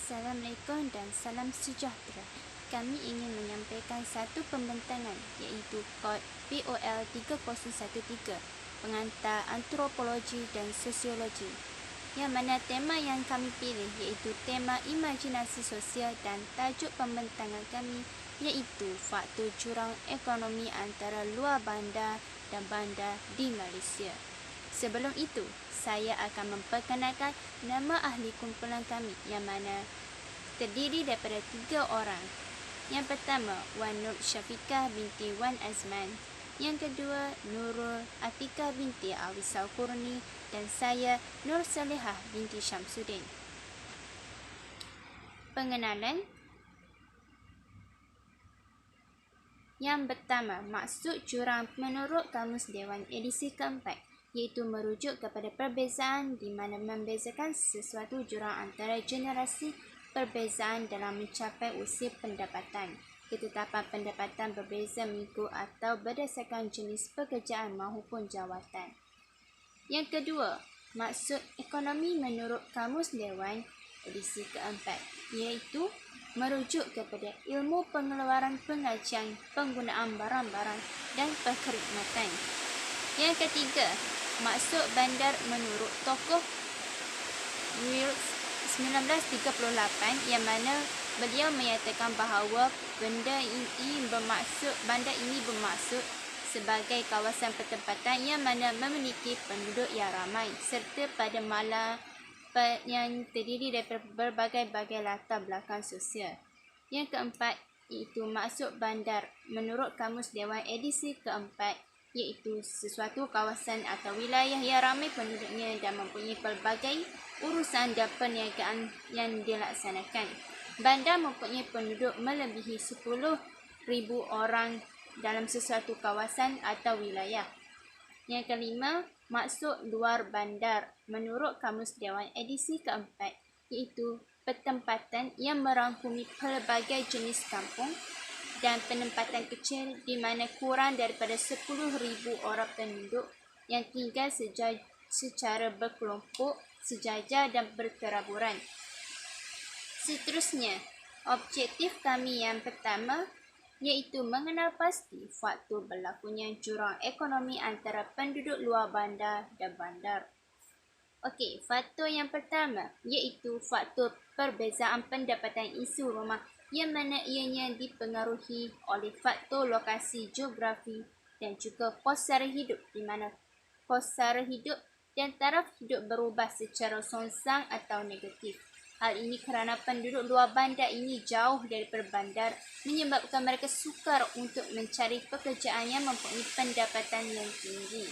Assalamualaikum dan salam sejahtera. Kami ingin menyampaikan satu pembentangan iaitu kod POL 3013 pengantar antropologi dan sosiologi, yang mana tema yang kami pilih iaitu tema imajinasi sosial dan tajuk pembentangan kami iaitu faktor jurang ekonomi antara luar bandar dan bandar di Malaysia. Sebelum itu, saya akan memperkenalkan nama ahli kumpulan kami yang mana terdiri daripada 3 orang. Yang pertama, Wan Nur Syafiqah binti Wan Azman. Yang kedua, Nurul Atikah binti Awisal Qurni. Dan saya, Nur Salihah binti Syamsuddin. Pengenalan. Yang pertama, maksud jurang menurut Kamus Dewan edisi keempat, iaitu merujuk kepada perbezaan di mana membezakan sesuatu jurang antara generasi, perbezaan dalam mencapai usia pendapatan, ketetapan pendapatan berbeza mengikut atau berdasarkan jenis pekerjaan maupun jawatan. Yang kedua, maksud ekonomi menurut Kamus Dewan edisi keempat, iaitu merujuk kepada ilmu pengeluaran pengajian, penggunaan barang-barang dan perkhidmatan. Yang ketiga, maksud bandar menurut tokoh Wills 1938, yang mana beliau menyatakan bahawa bandar ini bermaksud sebagai kawasan pertempatan yang mana memiliki penduduk yang ramai serta pada mala yang terdiri daripada berbagai-bagai latar belakang sosial. Yang keempat, iaitu maksud bandar menurut Kamus Dewan edisi keempat, iaitu sesuatu kawasan atau wilayah yang ramai penduduknya dan mempunyai pelbagai urusan dan perniagaan yang dilaksanakan. Bandar mempunyai penduduk melebihi 10,000 orang dalam sesuatu kawasan atau wilayah. Yang kelima, maksud luar bandar menurut Kamus Dewan edisi keempat, iaitu pertempatan yang merangkumi pelbagai jenis kampung dan penempatan kecil di mana kurang daripada 10,000 orang penduduk yang tinggal secara berkelompok, sejajar dan berteraburan. Seterusnya, objektif kami yang pertama iaitu mengenal pasti faktor berlakunya jurang ekonomi antara penduduk luar bandar dan bandar. Okey, faktor yang pertama iaitu faktor perbezaan pendapatan isu rumah, yang mana ianya dipengaruhi oleh faktor lokasi geografi dan juga kos sara hidup, di mana kos sara hidup dan taraf hidup berubah secara songsang atau negatif. Hal ini kerana penduduk luar bandar ini jauh daripada bandar, menyebabkan mereka sukar untuk mencari pekerjaan yang mempunyai pendapatan yang tinggi.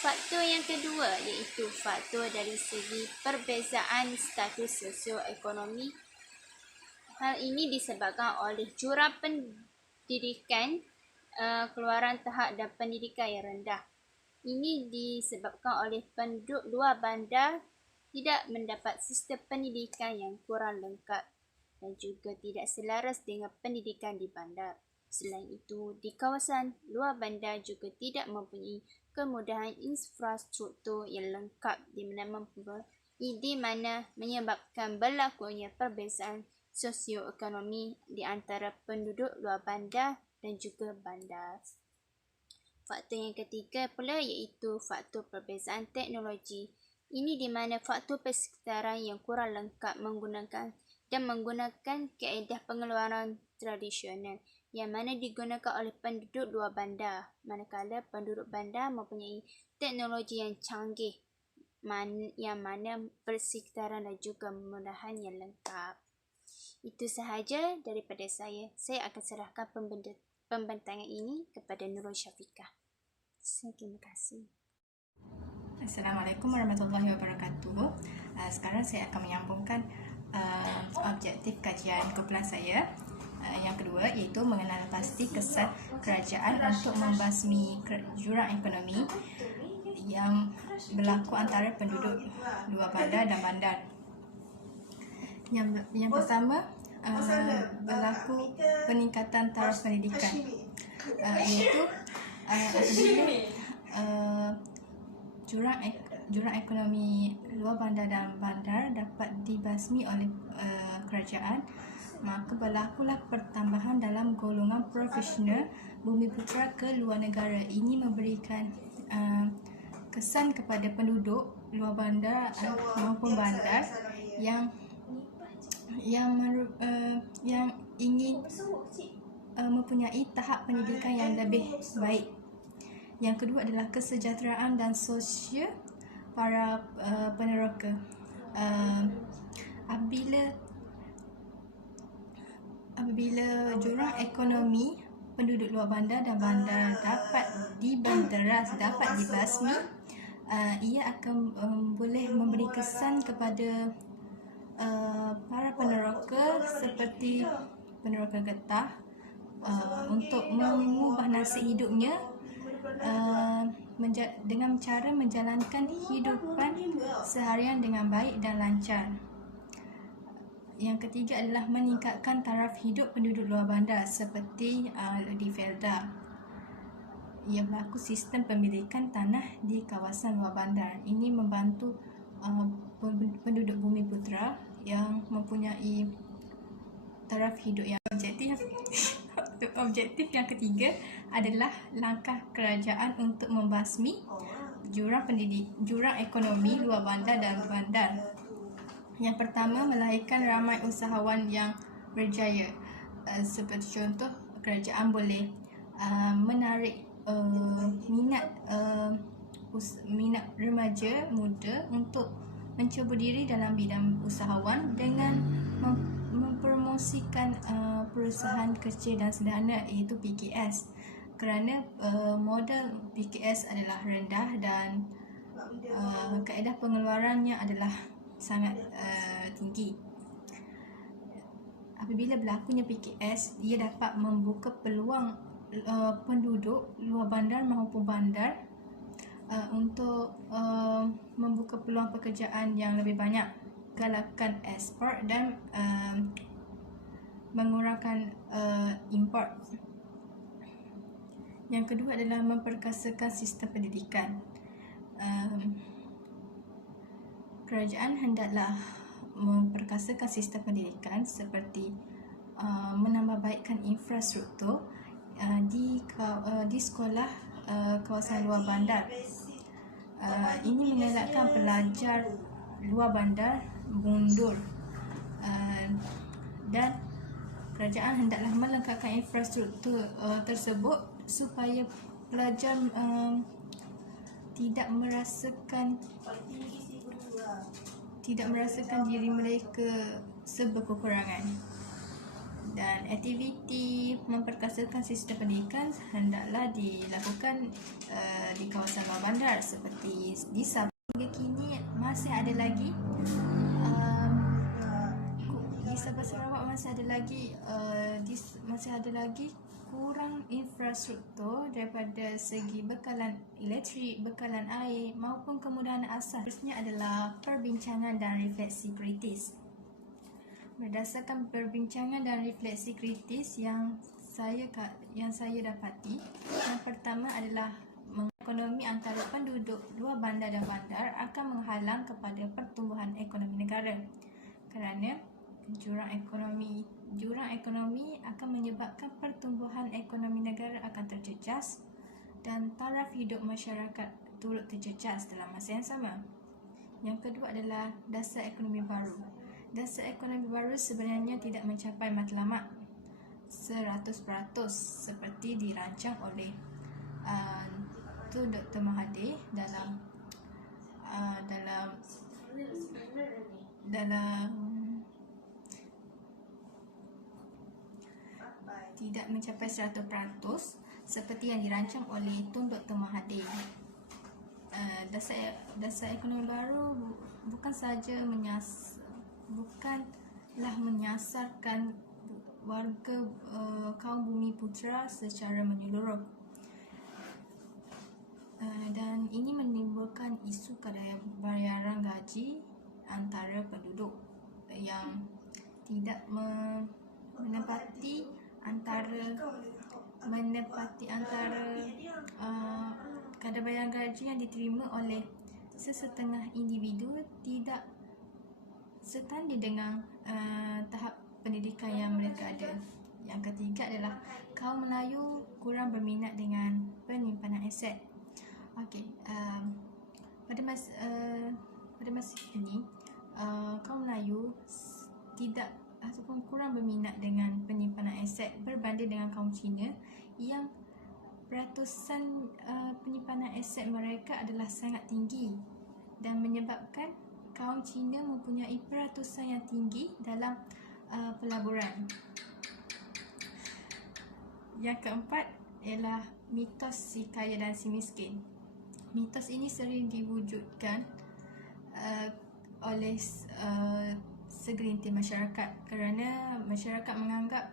Faktor yang kedua iaitu faktor dari segi perbezaan status sosioekonomi. Hal ini disebabkan oleh jurang pendidikan, keluaran tahap dan pendidikan yang rendah. Ini disebabkan oleh penduduk luar bandar tidak mendapat sistem pendidikan yang kurang lengkap dan juga tidak selaras dengan pendidikan di bandar. Selain itu, di kawasan luar bandar juga tidak mempunyai kemudahan infrastruktur yang lengkap di mana menyebabkan berlakunya perbezaan sosioekonomi di antara penduduk luar bandar dan juga bandar. Faktor yang ketiga pula iaitu faktor perbezaan teknologi. Ini di mana faktor persekitaran yang kurang lengkap menggunakan kaedah pengeluaran tradisional yang mana digunakan oleh penduduk luar bandar, manakala penduduk bandar mempunyai teknologi yang canggih yang mana persekitaran dan juga kemudahan yang lengkap. Itu sahaja daripada saya. Saya akan serahkan pembentangan ini kepada Nurul Syafiqah. Terima kasih. Assalamualaikum warahmatullahi wabarakatuh. Sekarang saya akan menyambungkan objektif kajian kumpulan saya. Yang kedua iaitu mengenal pasti kesan kerajaan untuk membasmi jurang ekonomi yang berlaku antara penduduk luar bandar dan bandar. Yang pertama, berlaku peningkatan taraf pendidikan, iaitu jurang ekonomi luar bandar dan bandar dapat dibasmi oleh kerajaan, maka berlakulah pertambahan dalam golongan profesional Bumiputera ke luar negara. Ini memberikan kesan kepada penduduk luar bandar maupun bandar yang ingin mempunyai tahap pendidikan yang lebih baik. Yang kedua adalah kesejahteraan dan sosial para peneroka. Apabila jurang ekonomi penduduk luar bandar dan bandar dapat dibanteras, dapat dibasmi, ia akan boleh memberi kesan kepada para peneroka seperti peneroka getah untuk mengubah nasib hidupnya dengan cara menjalankan hidupan seharian dengan baik dan lancar. Yang ketiga adalah meningkatkan taraf hidup penduduk luar bandar seperti di Felda. Ia berlaku sistem pemilikan tanah di kawasan luar bandar. Ini membantu penduduk Bumiputera yang mempunyai taraf hidup yang objektif. Objektif yang ketiga adalah langkah kerajaan untuk membasmi jurang ekonomi luar bandar dan bandar. Yang pertama, melahirkan ramai usahawan yang berjaya. Seperti contoh, kerajaan boleh menarik minat remaja muda untuk mencuba diri dalam bidang usahawan dengan mempromosikan perusahaan kecil dan sederhana, iaitu PKS, kerana modal PKS adalah rendah dan kaedah pengeluarannya adalah sangat tinggi. Apabila berlakunya PKS, ia dapat membuka peluang penduduk luar bandar maupun bandar untuk membuka peluang pekerjaan yang lebih banyak, galakkan ekspor dan mengurangkan import. Yang kedua adalah memperkasakan sistem pendidikan. Kerajaan hendaklah memperkasakan sistem pendidikan seperti menambahbaikkan infrastruktur di sekolah kawasan luar bandar. Ini mengelakkan pelajar luar bandar mundur, dan kerajaan hendaklah melengkapkan infrastruktur tersebut supaya pelajar tidak merasakan diri mereka serba kekurangan. Dan aktiviti memperkasakan sistem pendidikan hendaklah dilakukan di kawasan luar bandar seperti di Sabah. Hingga kini masih ada lagi di Sabah Sarawak masih ada lagi kurang infrastruktur daripada segi bekalan elektrik, bekalan air maupun kemudahan asas. Seterusnya adalah perbincangan dan refleksi kritis. Berdasarkan perbincangan dan refleksi kritis yang saya dapati, yang pertama adalah ekonomi antara penduduk luar bandar dan bandar akan menghalang kepada pertumbuhan ekonomi negara, kerana jurang ekonomi akan menyebabkan pertumbuhan ekonomi negara akan terjejas dan taraf hidup masyarakat turut terjejas dalam masa yang sama. Yang kedua adalah dasar ekonomi baru. Dasar ekonomi baru sebenarnya tidak mencapai matlamat 100% seperti dirancang oleh Tun Dr. Mahathir dalam tidak mencapai 100% seperti yang dirancang oleh Tun Dr. Mahathir. Dasar ekonomi baru bukanlah menyasarkan warga kaum Bumiputera secara menyeluruh, dan ini menimbulkan isu bayaran gaji antara penduduk yang tidak menepati antara kadar bayaran gaji yang diterima oleh sesetengah individu tidak setanding dengan tahap pendidikan yang mereka ada. Yang ketiga adalah kaum Melayu kurang berminat dengan penyimpanan aset. Okey, pada masa ini kaum Melayu tidak ataupun kurang berminat dengan penyimpanan aset berbanding dengan kaum Cina yang peratusan penyimpanan aset mereka adalah sangat tinggi dan menyebabkan kaum Cina mempunyai peratusan yang tinggi dalam pelaburan. Yang keempat ialah mitos si kaya dan si miskin. Mitos ini sering diwujudkan oleh segelintir masyarakat kerana masyarakat menganggap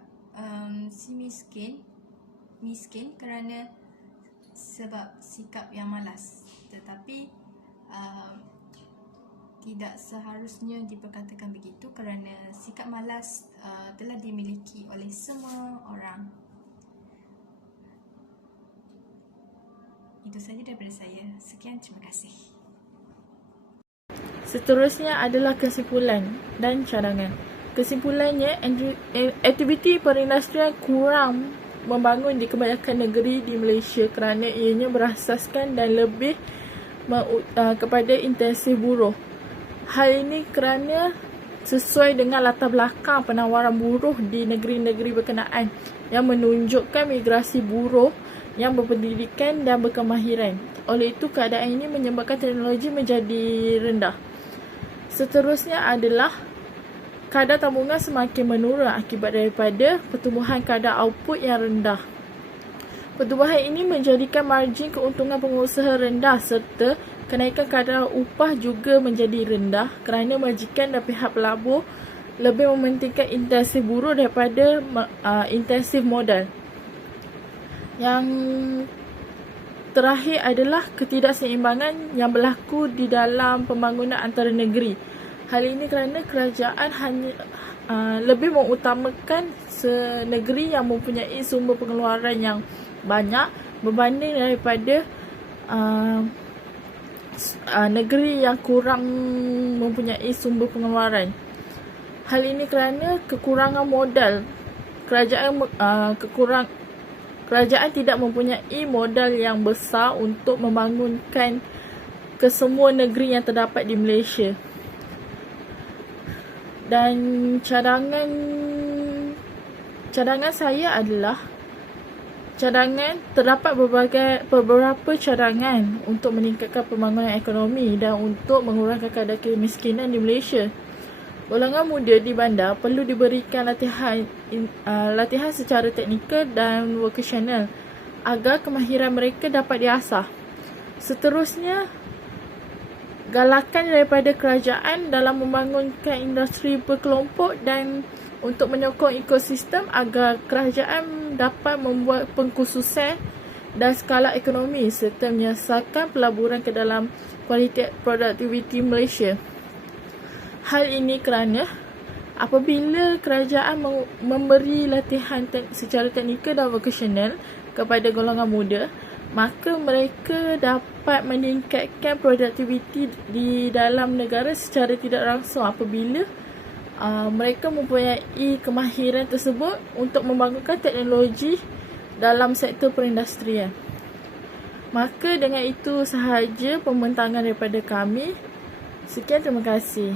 si miskin kerana sebab sikap yang malas. Tetapi tidak seharusnya diperkatakan begitu kerana sikap malas telah dimiliki oleh semua orang. Itu sahaja daripada saya. Sekian, terima kasih. Seterusnya adalah kesimpulan dan cadangan. Kesimpulannya, aktiviti perindustrian kurang membangun di kebanyakan negeri di Malaysia kerana ianya berasaskan dan lebih kepada intensif buruh. Hal ini kerana sesuai dengan latar belakang penawaran buruh di negeri-negeri berkenaan yang menunjukkan migrasi buruh yang berpendidikan dan berkemahiran. Oleh itu, keadaan ini menyebabkan teknologi menjadi rendah. Seterusnya adalah kadar tabungan semakin menurun akibat daripada pertumbuhan kadar output yang rendah. Pertumbuhan ini menjadikan margin keuntungan pengusaha rendah serta kenaikan kadar upah juga menjadi rendah kerana majikan dan pihak pelabur lebih mementingkan intensif buruh daripada intensif modal. Yang terakhir adalah ketidakseimbangan yang berlaku di dalam pembangunan antara negeri. Hal ini kerana kerajaan hanya lebih mengutamakan negeri yang mempunyai sumber pengeluaran yang banyak berbanding daripada negeri yang kurang mempunyai sumber pengeluaran. Hal ini kerana kekurangan modal. Kerajaan tidak mempunyai modal yang besar untuk membangunkan kesemua negeri yang terdapat di Malaysia. Dan cadangan saya adalah terdapat beberapa cadangan untuk meningkatkan pembangunan ekonomi dan untuk mengurangkan kadar kemiskinan di Malaysia. Golongan muda di bandar perlu diberikan latihan secara teknikal dan vocational agar kemahiran mereka dapat diasah. Seterusnya, galakan daripada kerajaan dalam membangunkan industri berkelompok dan untuk menyokong ekosistem agar kerajaan dapat membuat pengkhususan dan skala ekonomi serta menyasarkan pelaburan ke dalam kualiti produktiviti Malaysia. Hal ini kerana apabila kerajaan memberi latihan secara teknikal dan vocational kepada golongan muda, maka mereka dapat meningkatkan produktiviti di dalam negara secara tidak langsung apabila mereka mempunyai kemahiran tersebut untuk membangunkan teknologi dalam sektor perindustrian. Maka dengan itu sahaja pembentangan daripada kami. Sekian, terima kasih.